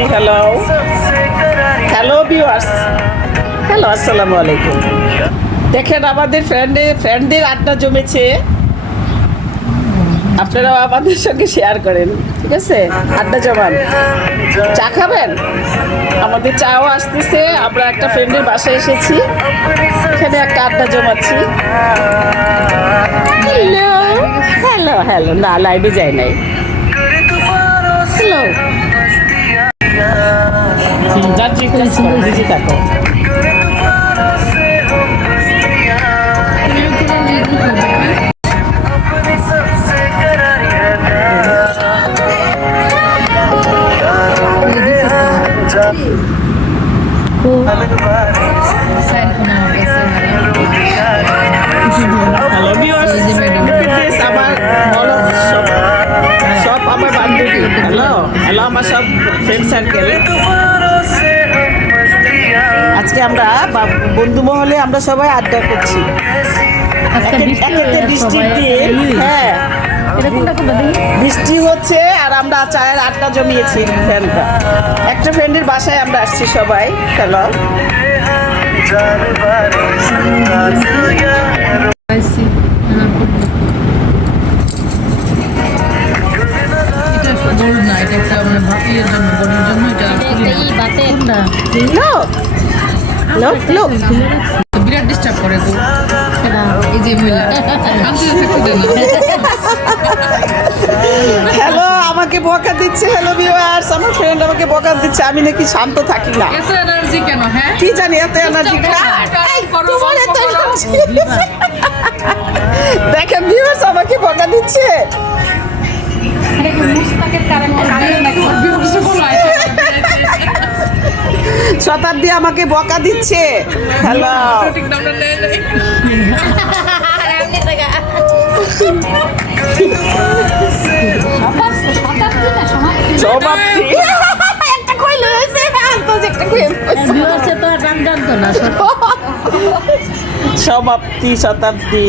বলতেছি hello hello viewers, hello আসসালামু আলাইকুম। দেখেন আমাদের ফ্রেন্ডদের আড্ডা জমেছে, আপনারাও আমাদের সঙ্গে শেয়ার করেন, ঠিক আছে? আড্ডা জমান, চা খাবেন? আমাদের চাও আসতেছে, আমরা একটা ফ্রেন্ডের বাসায় এসেছি, এখানে একটা আড্ডা জমাচ্ছি। হ্যালো হ্যালো হ্যালো, না লাইভে যায় নাই। হ্যালো যাচ্ছি, বিজি থাকো। হ্যালো ভিউয়ার্স, আমার সব আমার বান্ধবী। হ্যালো হ্যালো আমার সব ফ্রেন্ড সার্কেল। আজকে আমরা বন্ধু মহলে আমরা সবাই আড্ডা করছি। বৃষ্টির দিন, হ্যাঁ বৃষ্টি হচ্ছে আর আমরা চায়ের আড্ডা জমিয়েছি ফ্রেন্ডরা। একটা ফ্রেন্ডের বাসায় আমরা আসছি সবাই। হ্যালো বিরাট ডিস্টার্ব করে তো এই যে হ্যালো, আমাকে বকা দিচ্ছে। হ্যালো ভিউয়ার্স, আমার ফ্রেন্ড আমাকে বকা দিচ্ছে, আমি নাকি শান্ত থাকি না। এত এনার্জি কেন? হ্যাঁ কি জানি এত এনার্জি। দেখেন ভিউয়ার্স আমাকে বকা দিচ্ছে। শতাব্দী আমাকে বকা দিচ্ছে। হ্যালো শতাব্দী একটা কইলো হইছে, আলতোজ একটা কইলো ভিউয়ার্সে তো আর নাম জানতো না। সমাপ্তি শতাব্দী।